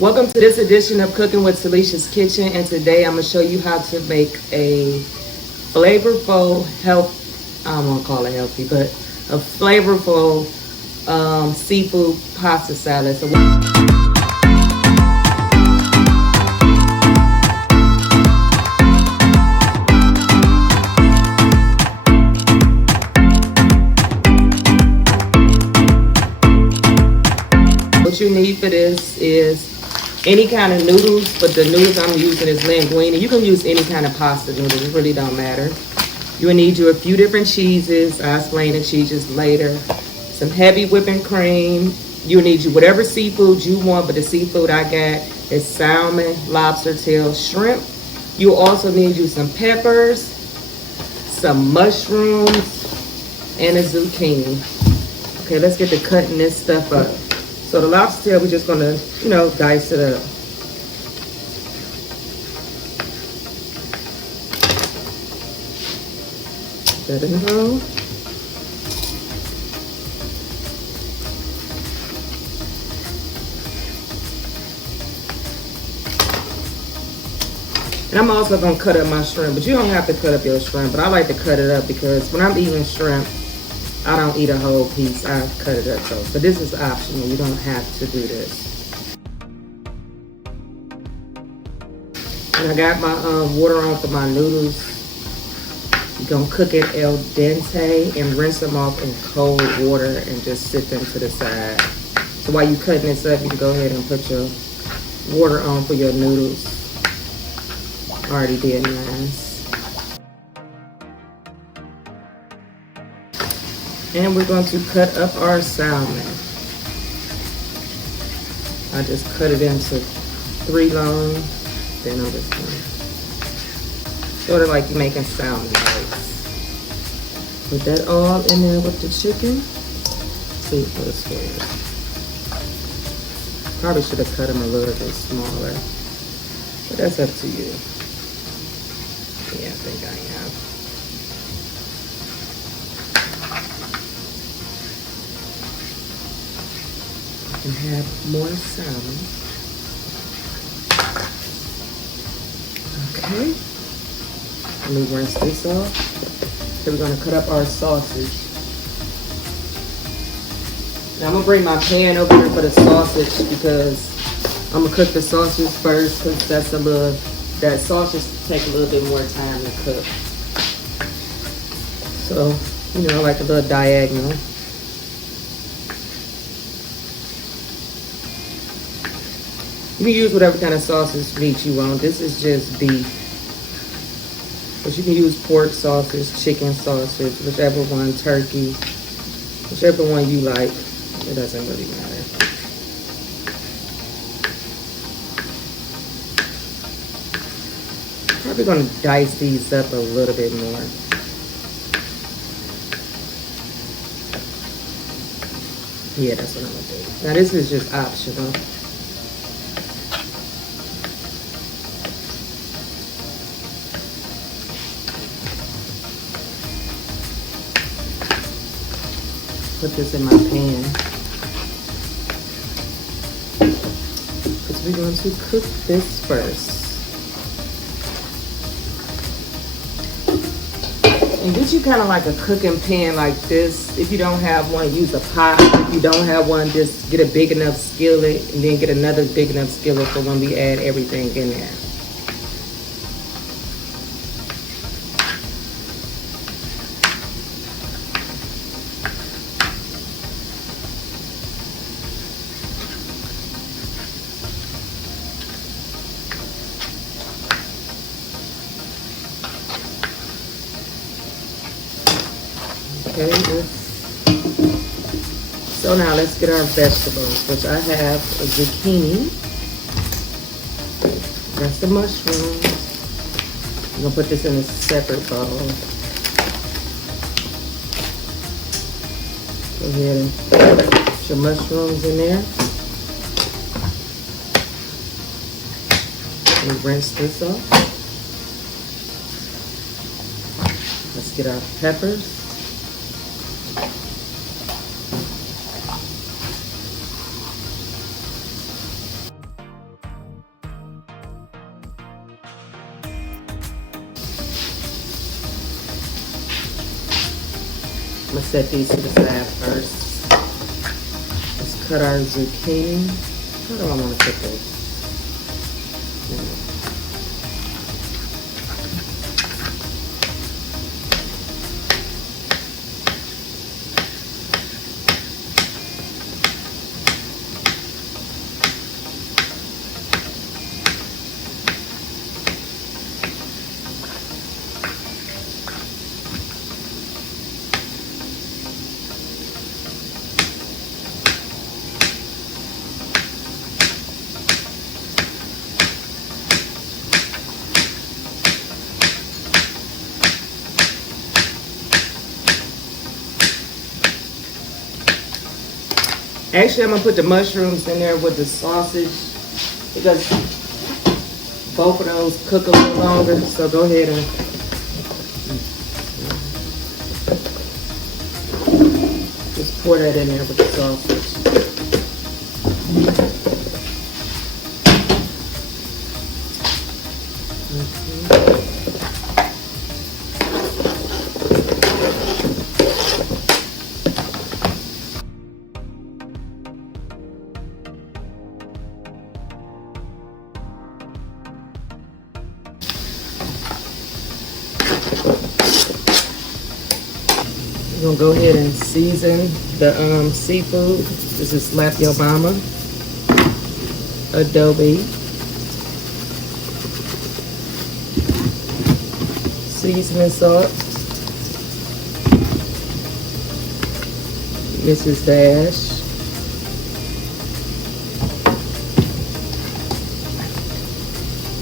Welcome to this edition of Cooking with Talessia's Kitchen, and today I'm going to show you how to make a flavorful, I don't want to call it healthy, but a flavorful seafood pasta salad. So what you need for this is any kind of noodles, but the noodles I'm using is linguine. You can use any kind of pasta noodles, it really don't matter. You will need a few different cheeses. I'll explain the cheeses later. Some heavy whipping cream. You'll need whatever seafood you want, but the seafood I got is salmon, lobster tail, shrimp. You'll also need some peppers, some mushrooms, and a zucchini. Okay, let's get to cutting this stuff up. So the lobster tail, we're just gonna, dice it up. Set it in a roll. And I'm also gonna cut up my shrimp, but you don't have to cut up your shrimp, but I like to cut it up because when I'm eating shrimp, I don't eat a whole piece, I cut it up though. But this is optional, you don't have to do this. And I got my water on for my noodles. You're gonna cook it al dente and rinse them off in cold water and just sit them to the side. So while you're cutting this up, you can go ahead and put your water on for your noodles. Already did mine. And we're going to cut up our salmon. I just cut it into 3 long. Then I'm just going to sort of like you're making salmon bites. Put that all in there with the chicken. Seafood squares. Probably should have cut them a little bit smaller, but that's up to you. Yeah, I think I am. And have more salmon. Okay. Let me rinse this off. Then we're gonna cut up our sausage. Now I'm gonna bring my pan over here for the sausage because I'm gonna cook the sausage first because that sausage take a little bit more time to cook. So, like a little diagonal. You can use whatever kind of sausage meat you want. This is just beef. But you can use pork sausage, chicken sausage, whichever one, turkey, whichever one you like. It doesn't really matter. Probably gonna dice these up a little bit more. Yeah, that's what I'm gonna do. Now this is just optional. Put this in my pan because we're going to cook this first. And get you kind of like a cooking pan like this. If you don't have one, use a pot. If you don't have one, just get a big enough skillet and then get another big enough skillet for when we add everything in there. Okay, so now let's get our vegetables, which I have a zucchini. That's the mushrooms. I'm gonna put this in a separate bowl. Go ahead and put your mushrooms in there. And rinse this off. Let's get our peppers. I'm gonna set these to the side first. Let's cut our zucchini. How do I want to put this? Actually, I'm gonna put the mushrooms in there with the sausage because both of those cook a little longer. So go ahead and just pour that in there with the sausage. We're gonna go ahead and season the seafood. This is Tilapia Mama, adobe, seasoning salt, Mrs. Dash,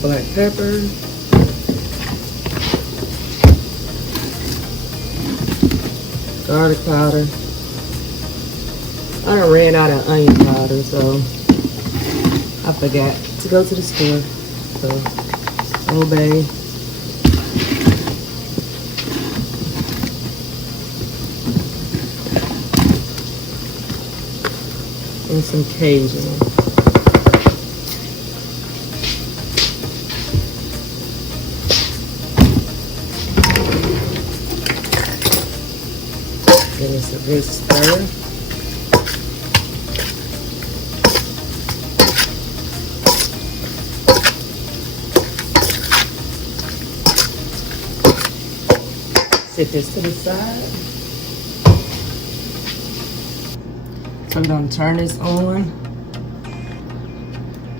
black pepper, garlic powder. I done ran out of onion powder, so I forgot to go to the store. So, obey. And some Cajun. Give us a good stir. Set this to the side. So we're gonna turn this on.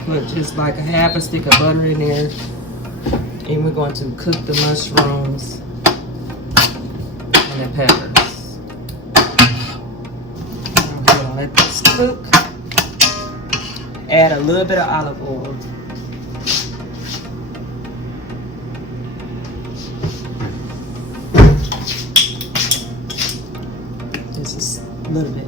Put just like a half a stick of butter in there. And we're going to cook the mushrooms and the peppers. Let this cook. Add a little bit of olive oil. Just a little bit.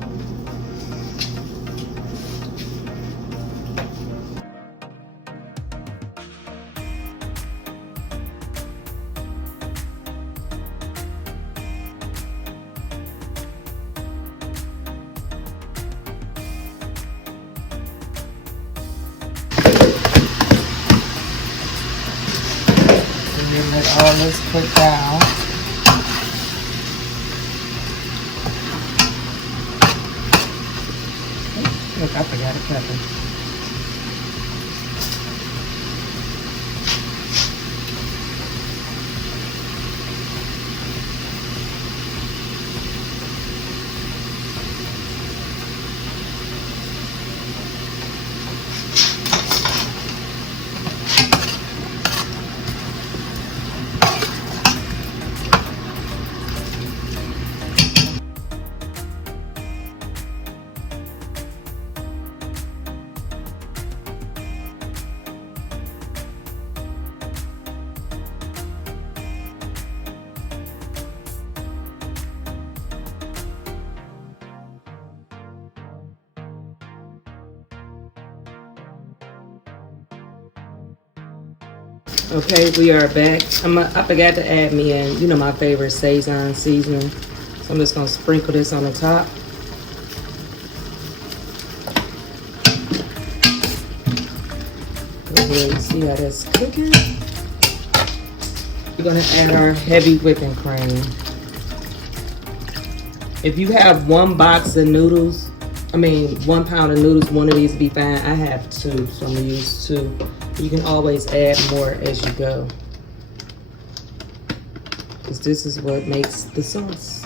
Let all this cook down. Look, I forgot a pepper. Okay, we are back. I forgot to add me in, my favorite Szechuan seasoning. So I'm just gonna sprinkle this on the top. Go ahead and see how that's cooking. We're gonna add our heavy whipping cream. If you have 1 box of noodles, 1 pound of noodles, one of these would be fine. I have 2, so I'm gonna use 2. You can always add more as you go, because this is what makes the sauce.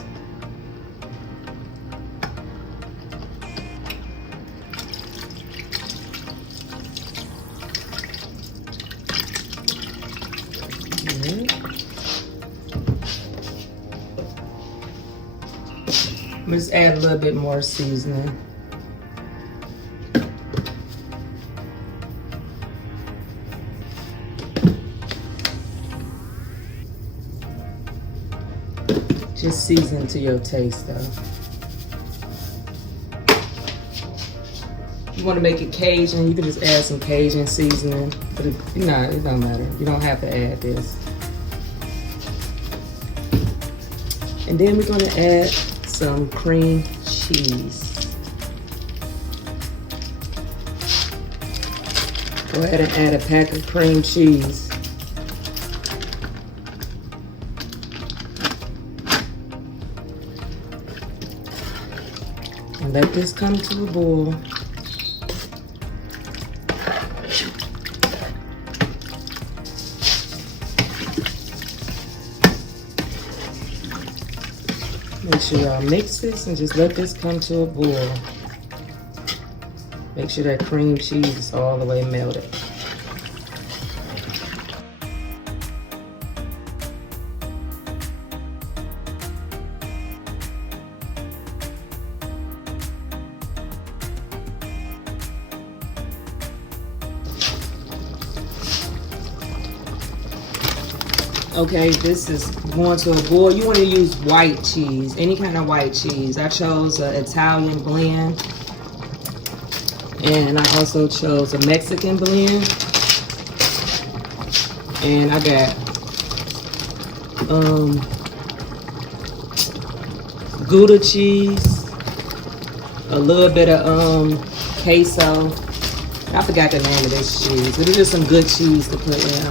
I'm gonna just add a little bit more seasoning. Just season to your taste though. You want to make it Cajun, you can just add some Cajun seasoning. But it don't matter. You don't have to add this. And then we're gonna add some cream cheese. Go ahead and add a pack of cream cheese. And let this come to a boil. Make sure y'all mix this and just let this come to a boil. Make sure that cream cheese is all the way melted. Okay, this is going to a boil. You want to use white cheese, any kind of white cheese. I chose an Italian blend, and I also chose a Mexican blend. And I got Gouda cheese, a little bit of queso. I forgot the name of this cheese, but it's just some good cheese to put in.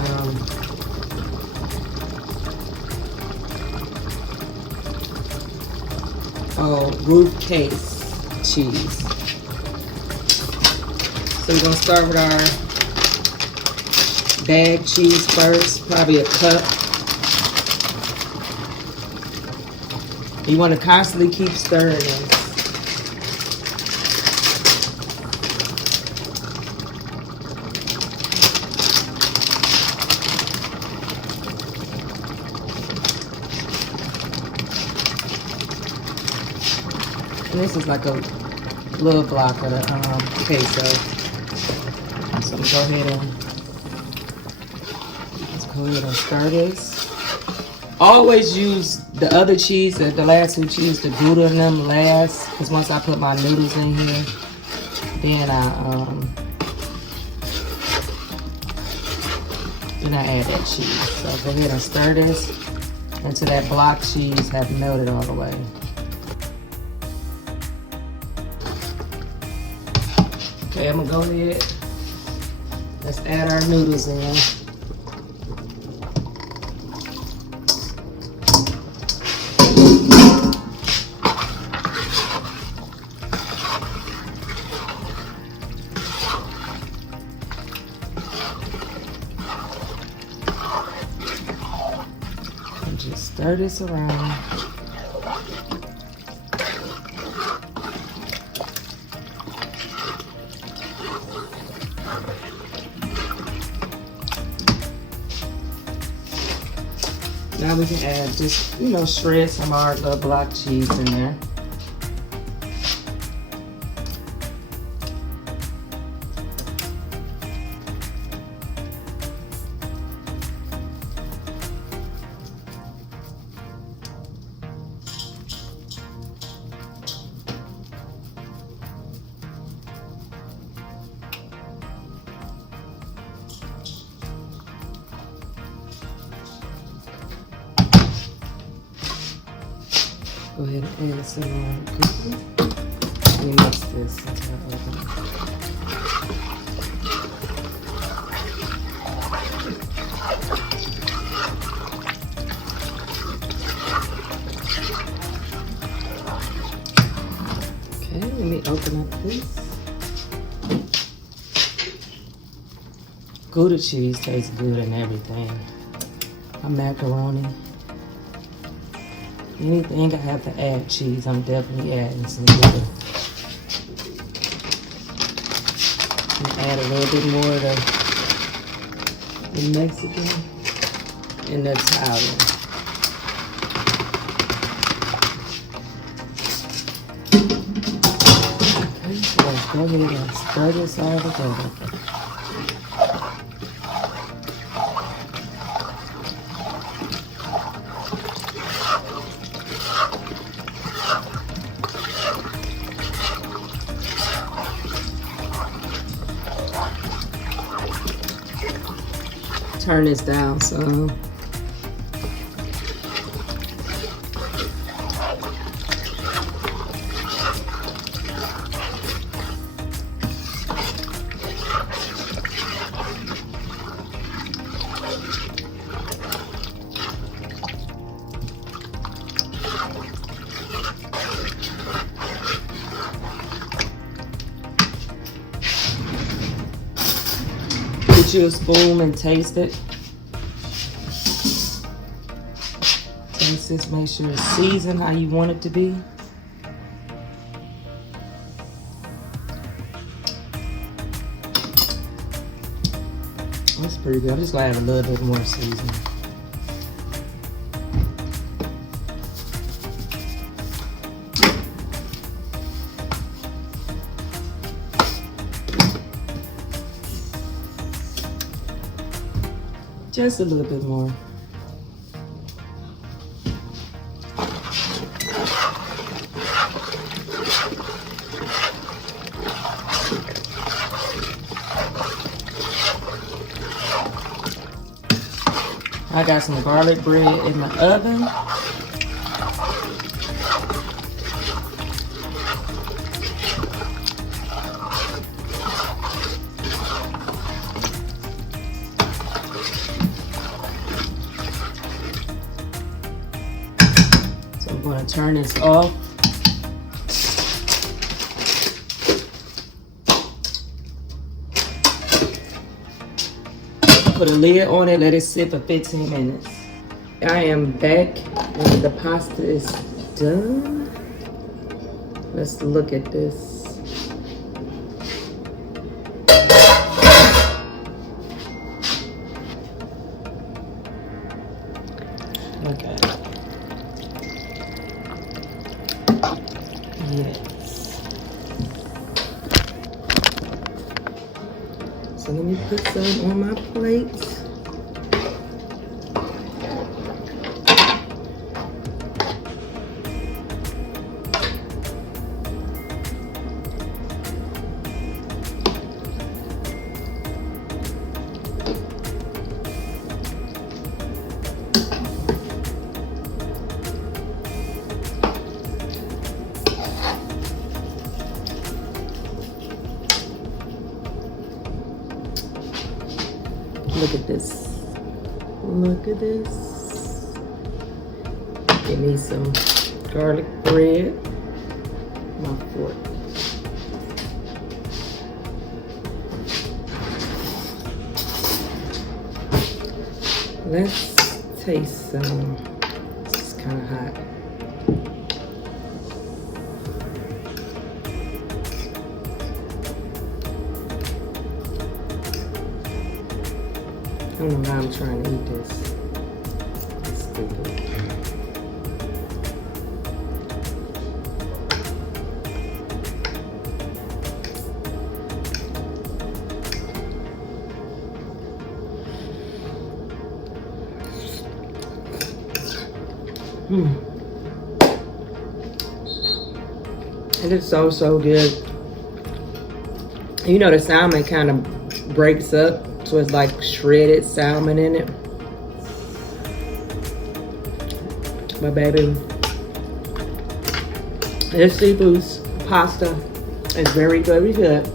Roof case cheese. So we're gonna start with our bag cheese first, probably a cup. You want to constantly keep stirring it. And this is like a little block of the queso. So go ahead and stir this. Always use the other cheese, the last 2 cheese, the Gouda and them last, because once I put my noodles in here, then I add that cheese. So go ahead and stir this until that block cheese have melted all the way. Okay, I'm gonna go ahead. Let's add our noodles in. And just stir this around. Now we can add just, shred some of our little block cheese in there. Go ahead and add some cookies. Let me mix this until I open it. open up this. Gouda cheese tastes good and everything. My macaroni. Anything I have to add cheese, I'm definitely adding some Gouda. And add a little bit more of the Mexican and the Italian. Okay, so let's go ahead and stir this all together. Turn this down some. Get you a spoon and taste it. Taste this, make sure it's seasoned how you want it to be. That's pretty good. I'm just gonna add a little bit more seasoning. Just a little bit more. I got some garlic bread in my oven. So I'm going to turn this off. Put a lid on it, let it sit for 15 minutes. I am back and the pasta is done. Let's look at this. Okay. Yes. So let me put some on my plate. Look at this. Look at this. Give me some garlic bread. My fork. Let's taste some. This is kind of hot. I don't know how I'm trying to eat this. It's stupid. It is so, so good. You know, the salmon kind of breaks up. So it's like shredded salmon in it. But baby, this seafood pasta is very, very good.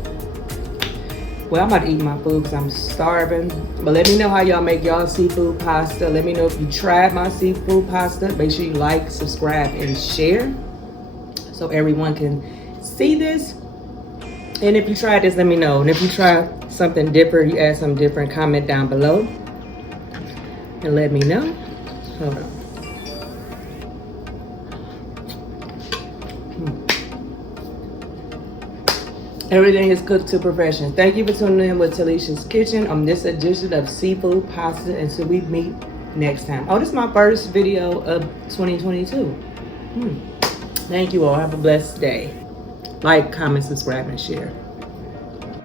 Well, I'm about to eat my food because I'm starving. But let me know how y'all make y'all seafood pasta. Let me know if you tried my seafood pasta. Make sure you like, subscribe, and share so everyone can see this. And if you tried this, let me know. And if you try something different, you add something different, comment down below and let me know. Hold on. Everything is cooked to perfection. Thank you for tuning in with Talessia's Kitchen on this edition of Seafood Pasta. Until we meet next time. Oh, this is my first video of 2022. Thank you all. Have a blessed day. Like, comment, subscribe, and share.